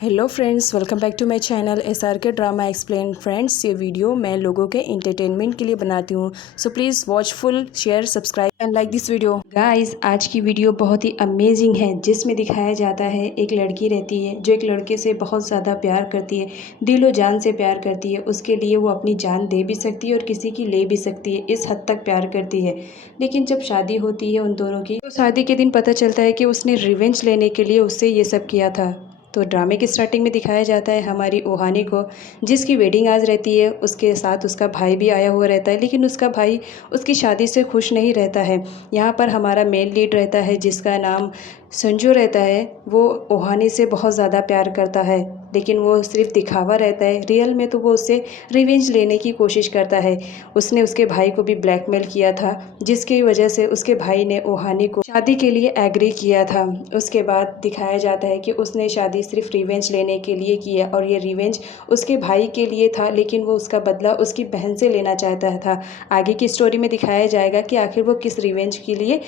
Hello friends, welcome back to my channel SRK drama explain. Friends, ये video मैं लोगों के एंटरटेनमेंट के लिए बनाती हूँ, so please watch full, share, subscribe and like this video. Guys, आज की वीडियो बहुत ही अमेजिंग है, जिसमें दिखाया जाता है एक लड़की रहती है जो एक लड़के से बहुत ज़्यादा प्यार करती है, दिलो जान से प्यार करती है। उसके लिए वो अपनी जान दे भी सकती है और किसी की ले भी सकती है, इस हद तक प्यार करती है। लेकिन जब शादी होती है उन दोनों की, तो शादी के दिन पता चलता है कि उसने रिवेंज लेने के लिए उससे ये सब किया था। तो ड्रामे की स्टार्टिंग में दिखाया जाता है हमारी ओहानी को, जिसकी वेडिंग आज रहती है। उसके साथ उसका भाई भी आया हुआ रहता है, लेकिन उसका भाई उसकी शादी से खुश नहीं रहता है। यहाँ पर हमारा मेन लीड रहता है जिसका नाम संजू रहता है। वो ओहानी से बहुत ज़्यादा प्यार करता है, लेकिन वो सिर्फ दिखावा रहता है। रियल में तो वो उससे रिवेंज लेने की कोशिश करता है। उसने उसके भाई को भी ब्लैकमेल किया था, जिसकी वजह से उसके भाई ने ओहानी को शादी के लिए एग्री किया था। उसके बाद दिखाया जाता है कि उसने शादी सिर्फ रिवेंज लेने के लिए किया, और ये रिवेंज उसके भाई के लिए था, लेकिन वो उसका बदला उसकी बहन से लेना चाहता था। आगे की स्टोरी में दिखाया जाएगा कि आखिर वो किस रिवेंज के लिए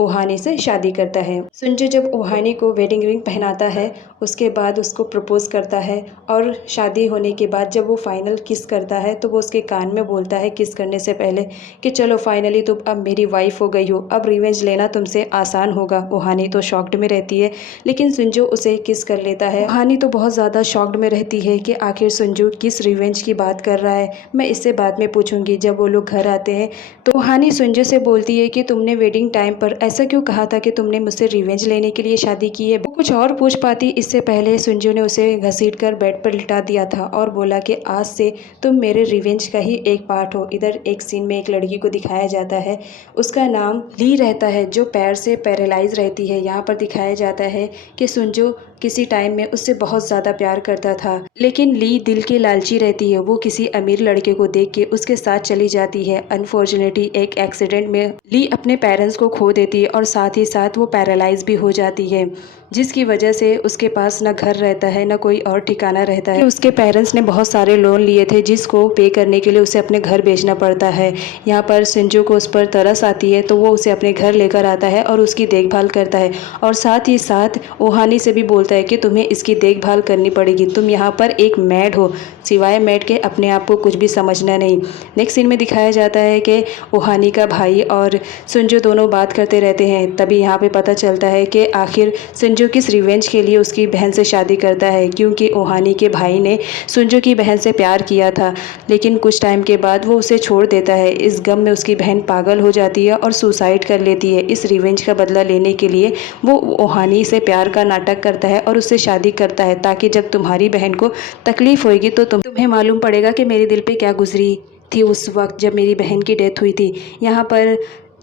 ओहानी से शादी करता है। संजय जब ओहानी को वेडिंग रिंग पहनाता है, उसके बाद उसको प्रपोज करता है, और शादी होने के बाद जब वो फाइनल किस करता है तो वो उसके कान में बोलता है किस करने से पहले कि चलो फाइनली तुम अब मेरी वाइफ हो गई हो, अब रिवेंज लेना तुमसे आसान होगा। ओहानी तो शॉक्ड में रहती है, लेकिन संजू उसे किस कर लेता है। ओहानी तो बहुत ज़्यादा शॉक्ड में रहती है कि आखिर संजू किस रिवेंज की बात कर रहा है। मैं इससे बाद में पूछूंगी। जब वो लोग घर आते हैं तो ओहानी संजू से बोलती है कि तुमने वेडिंग टाइम पर ऐसा क्यों कहा था कि तुमने मुझसे रिवेंज लेने के लिए शादी की है। वो कुछ और पूछ पाती, इससे पहले संजू ने उसे घसीटकर बेड पर लिटा दिया था और बोला कि आज से तुम मेरे रिवेंज का ही एक पार्ट हो। इधर एक सीन में एक लड़की को दिखाया जाता है, उसका नाम ली रहता है, जो पैर से पैरालाइज रहती है। यहाँ पर दिखाया जाता है कि संजू किसी टाइम में उससे बहुत ज़्यादा प्यार करता था, लेकिन ली दिल की लालची रहती है। वो किसी अमीर लड़के को देख के उसके साथ चली जाती है। अनफॉर्चुनेटली एक एक्सीडेंट में ली अपने पेरेंट्स को खो देती है, और साथ ही साथ वो पैरालाइज भी हो जाती है, जिसकी वजह से उसके पास न घर रहता है न कोई और ठिकाना रहता है। उसके पेरेंट्स ने बहुत सारे लोन लिए थे, जिसको पे करने के लिए उसे अपने घर बेचना पड़ता है। यहाँ पर संजू को उस पर तरस आती है, तो वो उसे अपने घर लेकर आता है और उसकी देखभाल करता है, और साथ ही साथ ओहानी से भी बोलता है कि तुम्हें इसकी देखभाल करनी पड़ेगी, तुम यहाँ पर एक मैड हो, सिवाय मैड के अपने आप को कुछ भी समझना नहीं। नेक्स्ट सीन में दिखाया जाता है कि ओहानी का भाई और संजू दोनों बात करते रहते हैं। तभी यहाँ पे पता चलता है कि आखिर संजू किस रिवेंज के लिए उसकी बहन से शादी करता है, क्योंकि ओहानी के भाई ने संजू की बहन से प्यार किया था, लेकिन कुछ टाइम के बाद वो उसे छोड़ देता है। इस गम में उसकी बहन पागल हो जाती है और सुसाइड कर लेती है। इस रिवेंज का बदला लेने के लिए वो ओहानी से प्यार का नाटक करता है और उससे शादी करता है, ताकि जब तुम्हारी बहन को तकलीफ होगी तो तुम्हें मालूम पड़ेगा कि मेरे दिल पे क्या गुजरी थी उस वक्त जब मेरी बहन की डेथ हुई थी। यहाँ पर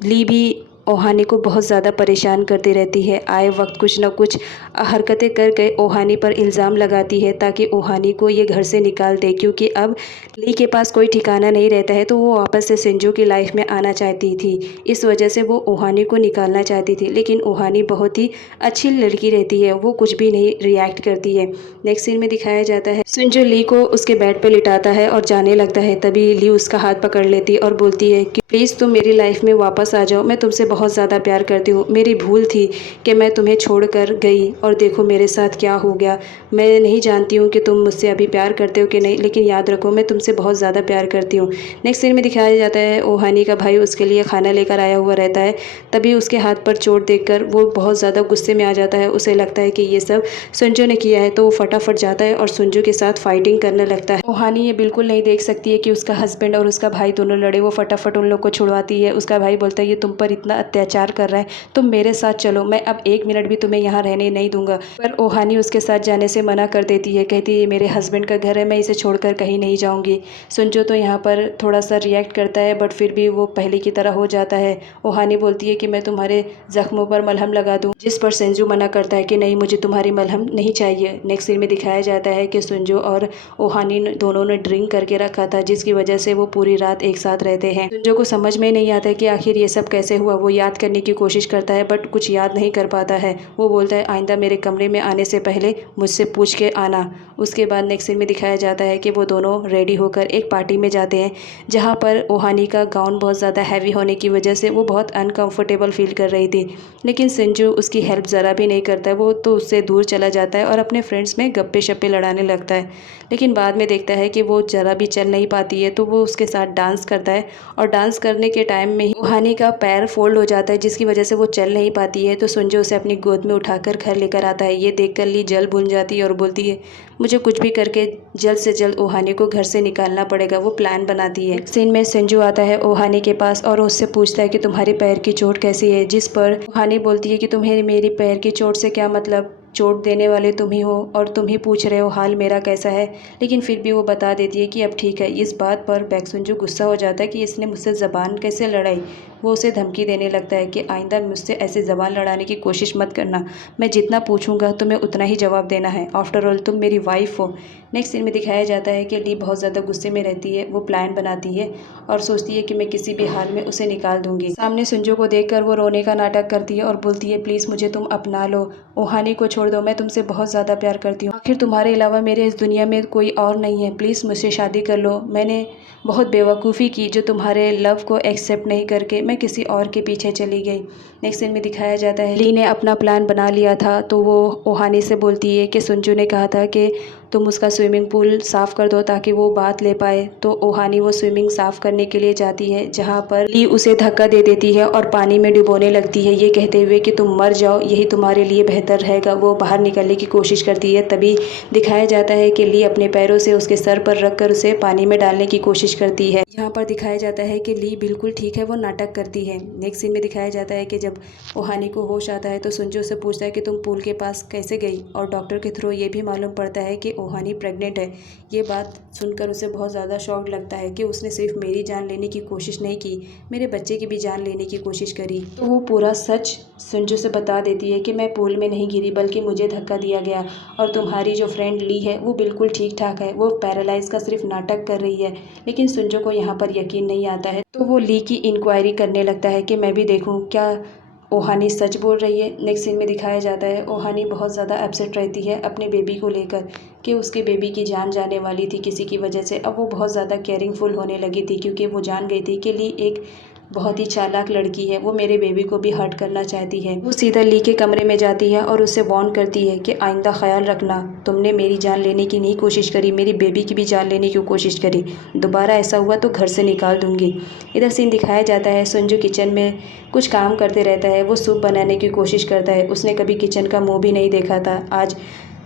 ली भी ओहानी को बहुत ज़्यादा परेशान करती रहती है। आए वक्त कुछ न कुछ हरकतें करके ओहानी पर इल्ज़ाम लगाती है, ताकि ओहानी को ये घर से निकाल दे, क्योंकि अब ली के पास कोई ठिकाना नहीं रहता है, तो वो वापस से संजू की लाइफ में आना चाहती थी। इस वजह से वो ओहानी को निकालना चाहती थी, लेकिन ओहानी बहुत ही अच्छी लड़की रहती है, वो कुछ भी नहीं रिएक्ट करती है। नेक्स्ट सीन में दिखाया जाता है संजू ली को उसके बेड पर लिटाता है और जाने लगता है। तभी ली उसका हाथ पकड़ लेती है और बोलती है कि प्लीज़ तुम मेरी लाइफ में वापस आ जाओ, मैं तुमसे बहुत ज़्यादा प्यार करती हूँ। मेरी भूल थी कि मैं तुम्हें छोड़कर गई, और देखो मेरे साथ क्या हो गया। मैं नहीं जानती हूँ कि तुम मुझसे अभी प्यार करते हो कि नहीं, लेकिन याद रखो मैं तुमसे बहुत ज़्यादा प्यार करती हूँ। नेक्स्ट सीन में दिखाया जाता है ओहानी का भाई उसके लिए खाना लेकर आया हुआ रहता है। तभी उसके हाथ पर चोट देखकर वो बहुत ज़्यादा गुस्से में आ जाता है। उसे लगता है कि ये सब संजू ने किया है, तो वो फटाफट जाता है और संजू के साथ फाइटिंग करने लगता है। ओहानी ये बिल्कुल नहीं देख सकती है कि उसका हस्बैंड और उसका भाई दोनों लड़े। वो फटाफट उन लोग को छुड़वाती है। उसका भाई बोलता है ये तुम पर इतना अत्याचार कर रहा है, तुम मेरे साथ चलो, मैं अब एक मिनट भी तुम्हें यहाँ रहने नहीं दूंगा। पर ओहानी उसके साथ जाने से मना कर देती है, कहती है ये मेरे हस्बैंड का घर है, मैं इसे छोड़कर कहीं नहीं जाऊंगी। संजू तो यहाँ पर थोड़ा सा रिएक्ट करता है, बट फिर भी वो पहले की तरह हो जाता है। ओहानी बोलती है कि मैं तुम्हारे जख्मों पर मलहम लगा दूँ, जिस पर संजू मना करता है कि नहीं, मुझे तुम्हारी मलहम नहीं चाहिए। नेक्स्ट सीन में दिखाया जाता है कि संजू और ओहानी दोनों ने ड्रिंक करके रखा था, जिसकी वजह से वो पूरी रात एक साथ रहते हैं। संजू को समझ में नहीं आता कि आखिर ये सब कैसे हुआ। वो याद करने की कोशिश करता है बट कुछ याद नहीं कर पाता है। वो बोलता है आइंदा मेरे कमरे में आने से पहले मुझसे पूछ के आना। उसके बाद नेक्स्ट सीन में दिखाया जाता है कि वो दोनों रेडी होकर एक पार्टी में जाते हैं, जहाँ पर ओहानी का गाउन बहुत ज़्यादा हैवी होने की वजह से वो बहुत अनकंफर्टेबल फील कर रही थी। लेकिन संजू उसकी हेल्प ज़रा भी नहीं करता है, वो तो उससे दूर चला जाता है और अपने फ्रेंड्स में गप्पे शप्पे लड़ाने लगता है। लेकिन बाद में देखता है कि वो ज़रा भी चल नहीं पाती है, तो वो उसके साथ डांस करता है और डांस करने के टाइम में ही ओहानी का पैर फोल्ड हो जाता है, जिसकी वजह से वो चल नहीं पाती है। तो संजू उसे अपनी गोद में उठाकर घर लेकर आता है। ये देखकर ली जल भून जाती है और बोलती है मुझे कुछ भी करके जल्द से जल्द ओहानी को घर से निकालना पड़ेगा। वो प्लान बनाती है। सीन में संजू आता है ओहानी के पास और उससे पूछता है कि तुम्हारे पैर की चोट कैसी है, जिस पर ओहानी बोलती है कि तुम्हें मेरी पैर की चोट से क्या मतलब, चोट देने वाले तुम ही हो और तुम ही पूछ रहे हो हाल मेरा कैसा है। लेकिन फिर भी वो बता देती है कि अब ठीक है। इस बात पर बैक्सुंजू गुस्सा हो जाता है कि इसने मुझसे ज़बान कैसे लड़ाई। वो उसे धमकी देने लगता है कि आइंदा मुझसे ऐसे ज़बान लड़ाने की कोशिश मत करना, मैं जितना पूछूंगा तुम्हें उतना ही जवाब देना है, आफ्टर ऑल तुम मेरी वाइफ हो। नेक्स्ट सीन में दिखाया जाता है कि ली बहुत ज़्यादा गुस्से में रहती है। वो प्लान बनाती है और सोचती है कि मैं किसी भी हाल में उसे निकाल दूंगी। सामने संजू को देखकर वो रोने का नाटक करती है और बोलती है प्लीज़ मुझे तुम अपना लो, ओहानी को छोड़ दो, मैं तुमसे बहुत ज़्यादा प्यार करती हूँ, आखिर तुम्हारे अलावा मेरे इस दुनिया में कोई और नहीं है, प्लीज़ मुझसे शादी कर लो। मैंने बहुत बेवकूफ़ी की जो तुम्हारे लव को एक्सेप्ट नहीं करके मैं किसी और के पीछे चली गई। नेक्स्ट सीन में दिखाया जाता है ली ने अपना प्लान बना लिया था, तो वो ओहानी से बोलती है कि संजू ने कहा था कि तुम उसका स्विमिंग पूल साफ़ कर दो ताकि वो बात ले पाए। तो ओहानी वो स्विमिंग साफ़ करने के लिए जाती है, जहाँ पर ली उसे धक्का दे देती है और पानी में डुबोने लगती है, ये कहते हुए कि तुम मर जाओ, यही तुम्हारे लिए बेहतर रहेगा। वो बाहर निकलने की कोशिश करती है। तभी दिखाया जाता है कि ली अपने पैरों से उसके सर पर रखकर उसे पानी में डालने की कोशिश करती है। यहाँ पर दिखाया जाता है कि ली बिल्कुल ठीक है, वो नाटक करती है। नेक्स्ट सीन में दिखाया जाता है कि जब ओहानी को होश आता है तो संजू से पूछता है कि तुम पूल के पास कैसे गई, और डॉक्टर के थ्रू ये भी मालूम पड़ता है कि ओहानी प्रेग्नेंट है। ये बात सुनकर उसे बहुत ज़्यादा शॉक लगता है कि उसने सिर्फ मेरी जान लेने की कोशिश नहीं की, मेरे बच्चे की भी जान लेने की कोशिश करी। तो वो पूरा सच संजू से बता देती है कि मैं पूल में नहीं गिरी बल्कि मुझे धक्का दिया गया, और तुम्हारी जो फ्रेंड ली है वो बिल्कुल ठीक ठाक है, वो पैरालाइज का सिर्फ नाटक कर रही है। लेकिन संजू को यहाँ पर यकीन नहीं आता है, तो वो ली की इंक्वायरी करने लगता है कि मैं भी देखूँ क्या ओहानी सच बोल रही है। नेक्स्ट सीन में दिखाया जाता है ओहानी बहुत ज़्यादा अपसेट रहती है अपने बेबी को लेकर कि उसके बेबी की जान जाने वाली थी किसी की वजह से। अब वो बहुत ज़्यादा केयरिंगफुल होने लगी थी क्योंकि वो जान गई थी कि ली एक बहुत ही चालाक लड़की है, वो मेरे बेबी को भी हर्ट करना चाहती है। वो सीधा ली के कमरे में जाती है और उससे वार्न करती है कि आइंदा ख्याल रखना, तुमने मेरी जान लेने की नहीं कोशिश करी, मेरी बेबी की भी जान लेने की कोशिश करी, दोबारा ऐसा हुआ तो घर से निकाल दूंगी। इधर सीन दिखाया जाता है संजू किचन में कुछ काम करते रहता है। वो सूप बनाने की कोशिश करता है, उसने कभी किचन का मुँह भी नहीं देखा था। आज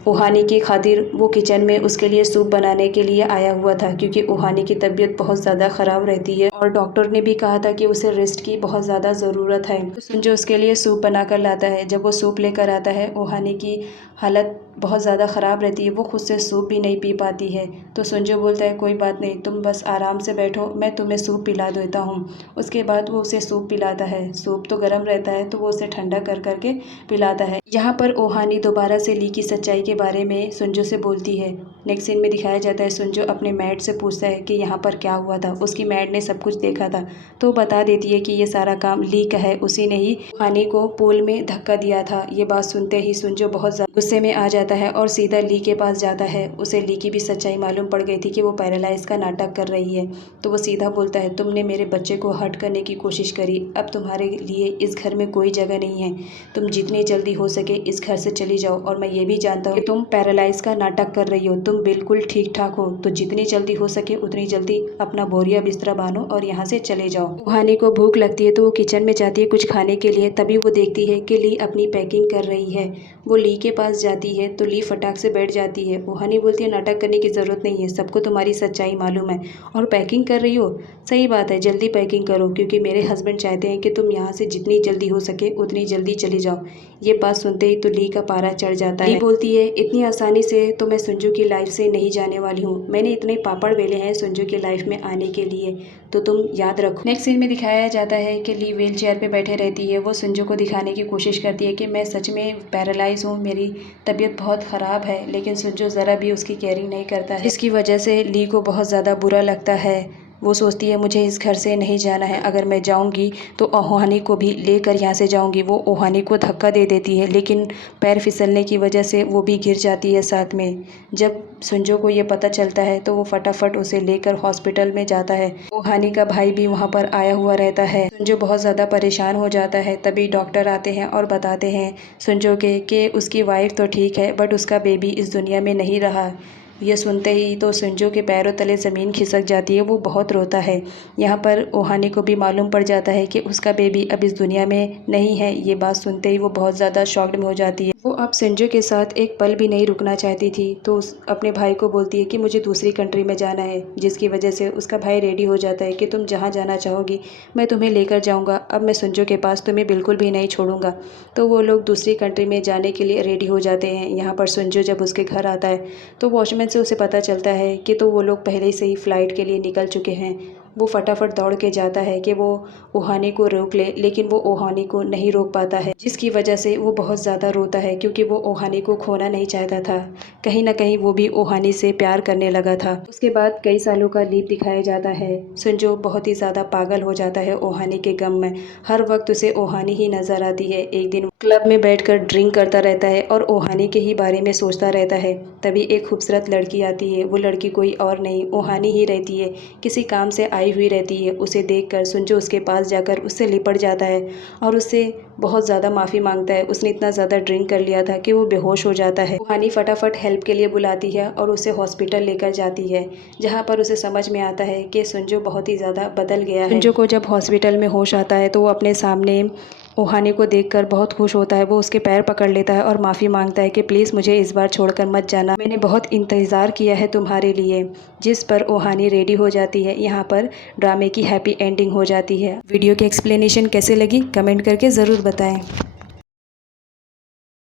ओहानी की खातिर वो किचन में उसके लिए सूप बनाने के लिए आया हुआ था, क्योंकि ओहानी की तबीयत बहुत ज़्यादा ख़राब रहती है और डॉक्टर ने भी कहा था कि उसे रेस्ट की बहुत ज़्यादा ज़रूरत है। तो संजू उसके लिए सूप बना कर लाता है। जब वो सूप लेकर आता है ओहानी की हालत बहुत ज़्यादा ख़राब रहती है, वो खुद से सूप भी नहीं पी पाती है। तो संजू बोलता है कोई बात नहीं, तुम बस आराम से बैठो, मैं तुम्हें सूप पिला देता हूँ। उसके बाद वो उसे सूप पिलाता है। सूप तो गर्म रहता है तो वो उसे ठंडा कर करके पिलाता है। यहाँ पर ओहानी दोबारा से ली की सच्चाई के बारे में संजू से बोलती है। नेक्स्ट सीन में दिखाया जाता है संजू अपने मैड से पूछता है कि यहाँ पर क्या हुआ था। उसकी मैड ने सब कुछ देखा था, तो बता देती है कि ये सारा काम ली का है, उसी ने ही ओहानी को पूल में धक्का दिया था। ये बात सुनते ही संजू बहुत ज़्यादा गुस्से में आ जाता है और सीधा ली के पास जाता है। उसे ली की भी सच्चाई मालूम पड़ गई थी कि वो पैरालाइज का नाटक कर रही है। तो वो सीधा बोलता है तुमने मेरे बच्चे को हर्ट करने की कोशिश करी, अब तुम्हारे लिए इस घर में कोई जगह नहीं है, तुम जितनी जल्दी हो सके इस घर से चली जाओ। और मैं ये भी जानता हूँ कि तुम पैरालाइज का नाटक कर रही हो, तुम बिल्कुल ठीक ठाक हो, तो जितनी जल्दी हो सके उतनी जल्दी अपना बोरिया बिस्तरा बांधो और यहाँ से चले जाओ। ओहानी को भूख लगती है तो वो किचन में जाती है कुछ खाने के लिए। तभी वो देखती है कि ली अपनी पैकिंग कर रही है। वो ली के पास जाती है तो ली फटाक से बैठ जाती है। ओहानी बोलती है नाटक करने की ज़रूरत नहीं है, सबको तुम्हारी सच्चाई मालूम है, और पैकिंग कर रही हो, सही बात है, जल्दी पैकिंग करो, क्योंकि मेरे हस्बैंड चाहते हैं कि तुम यहाँ से जितनी जल्दी हो सके उतनी जल्दी चली जाओ। ये बात सुनते ही तो ली का पारा चढ़ जाता है। ली बोलती है इतनी आसानी से तो मैं संजू की लाइफ से नहीं जाने वाली हूँ, मैंने इतने पापड़ बेले हैं संजू की लाइफ में आने के लिए, तो तुम याद रखो। नेक्स्ट सीन में दिखाया जाता है कि ली व्हील चेयर पे बैठे रहती है। वो संजू को दिखाने की कोशिश करती है कि मैं सच में पैरालाइज हूँ, मेरी तबीयत बहुत ख़राब है, लेकिन संजू ज़रा भी उसकी केयरिंग नहीं करता है, जिसकी वजह से ली को बहुत ज़्यादा बुरा लगता है। वो सोचती है मुझे इस घर से नहीं जाना है, अगर मैं जाऊंगी तो ओहानी को भी लेकर यहाँ से जाऊंगी। वो ओहानी को धक्का दे देती है, लेकिन पैर फिसलने की वजह से वो भी गिर जाती है साथ में। जब सुंजो को ये पता चलता है तो वो फटाफट उसे लेकर हॉस्पिटल में जाता है। ओहानी का भाई भी वहाँ पर आया हुआ रहता है। सुंजो बहुत ज़्यादा परेशान हो जाता है। तभी डॉक्टर आते हैं और बताते हैं सुंजो के कि उसकी वाइफ तो ठीक है बट उसका बेबी इस दुनिया में नहीं रहा। ये सुनते ही तो सुंजो के पैरों तले ज़मीन खिसक जाती है। वो बहुत रोता है। यहाँ पर ओहानी को भी मालूम पड़ जाता है कि उसका बेबी अब इस दुनिया में नहीं है। ये बात सुनते ही वो बहुत ज़्यादा शॉक्ड में हो जाती है। वो अब सुंजो के साथ एक पल भी नहीं रुकना चाहती थी, तो अपने भाई को बोलती है कि मुझे दूसरी कंट्री में जाना है, जिसकी वजह से उसका भाई रेडी हो जाता है कि तुम जहाँ जाना चाहोगी मैं तुम्हें लेकर जाऊँगा, अब मैं सुंजो के पास तुम्हें बिल्कुल भी नहीं छोड़ूंगा। तो वो लोग दूसरी कंट्री में जाने के लिए रेडी हो जाते हैं। यहाँ पर सुंजो जब उसके घर आता है तो वॉचमैन से उसे पता चलता है कि तो वो लोग पहले से ही फ़्लाइट के लिए निकल चुके हैं। वो फटाफट दौड़ के जाता है कि वो ओहानी को रोक ले, लेकिन वो ओहानी को नहीं रोक पाता है, जिसकी वजह से वो बहुत ज़्यादा रोता है क्योंकि वो ओहानी को खोना नहीं चाहता था। कहीं ना कहीं वो भी ओहानी से प्यार करने लगा था। उसके बाद कई सालों का लीप दिखाया जाता है। सुंजो बहुत ही ज़्यादा पागल हो जाता है ओहानी के गम में। हर वक्त उसे ओहानी ही नज़र आती है। एक दिन क्लब में बैठकर ड्रिंक करता रहता है और ओहानी के ही बारे में सोचता रहता है। तभी एक खूबसूरत लड़की आती है। वो लड़की कोई और नहीं ओहानी ही रहती है, किसी काम से आई हुई रहती है। उसे देखकर सुंजो उसके पास जाकर उससे लिपट जाता है और उससे बहुत ज़्यादा माफ़ी मांगता है। उसने इतना ज़्यादा ड्रिंक कर लिया था कि वो बेहोश हो जाता है। ओहानी फटाफट हेल्प के लिए बुलाती है और उसे हॉस्पिटल लेकर जाती है, जहाँ पर उसे समझ में आता है कि सुंजो बहुत ही ज़्यादा बदल गया है। सुंजो को जब हॉस्पिटल में होश आता है तो वो अपने सामने ओहानी को देखकर बहुत खुश होता है। वो उसके पैर पकड़ लेता है और माफ़ी मांगता है कि प्लीज़ मुझे इस बार छोड़कर मत जाना, मैंने बहुत इंतज़ार किया है तुम्हारे लिए। जिस पर ओहानी रेडी हो जाती है। यहाँ पर ड्रामे की हैप्पी एंडिंग हो जाती है। वीडियो की एक्सप्लेनेशन कैसे लगी कमेंट करके ज़रूर बताएं।